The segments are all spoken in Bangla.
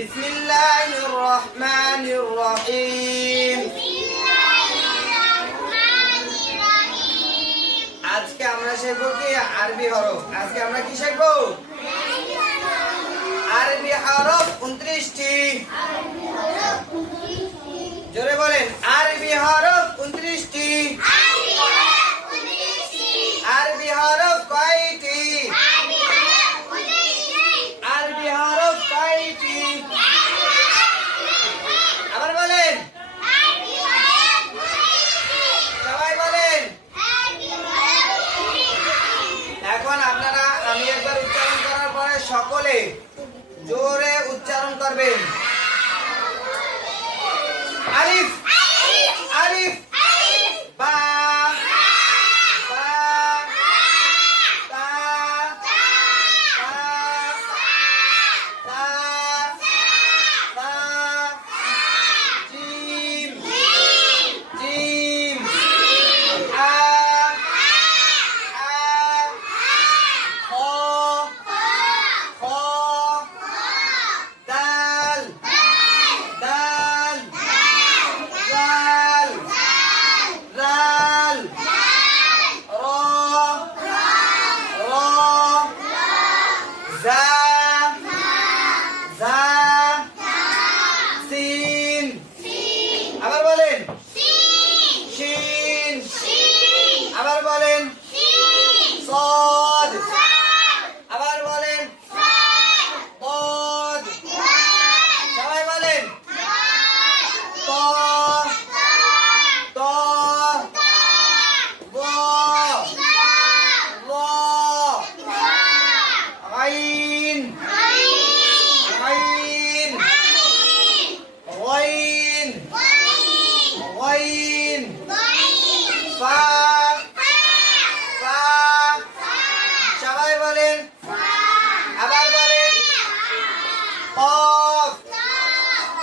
বিসমিল্লাহির রহমানির রহিম। আজকে আমরা শিখব কি আরবি হরফ। আজকে আমরা কি শিখব? আরবি হরফ 29টি। জোরে বলেন, আরবি হরফ 29টি। আরবি হরফ কয়টি? আরবি হরফ কয়টি? আবার বলেন, সবাই বলেন। এখন আপনারা আমি একবার উচ্চারণ করার পরে সকলে জোরে উচ্চারণ করবেন। আলিফ আলিফ, বা আবার বলেন, শিন। আবার বলেন, صاد। আবার বলেন, ضاد। সবাই বলেন, ط ط ظ ظ عين عين غين غين فا فا। সবাই বলেন, আবার বলেন, قاف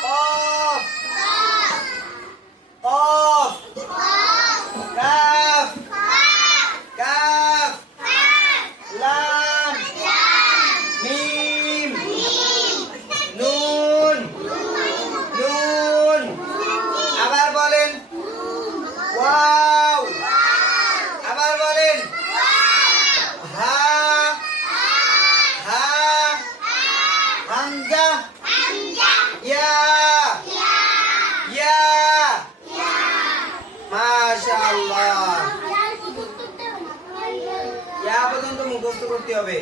قاف قاف كاف كاف لام ميم نون نون। আবার বলেন, ওয়াও। আবার বলেন, হা হা হামজা ইয়া ইয়া। মাশাআল্লাহ, ইয়া পর্যন্ত মুখস্থ করতে হবে।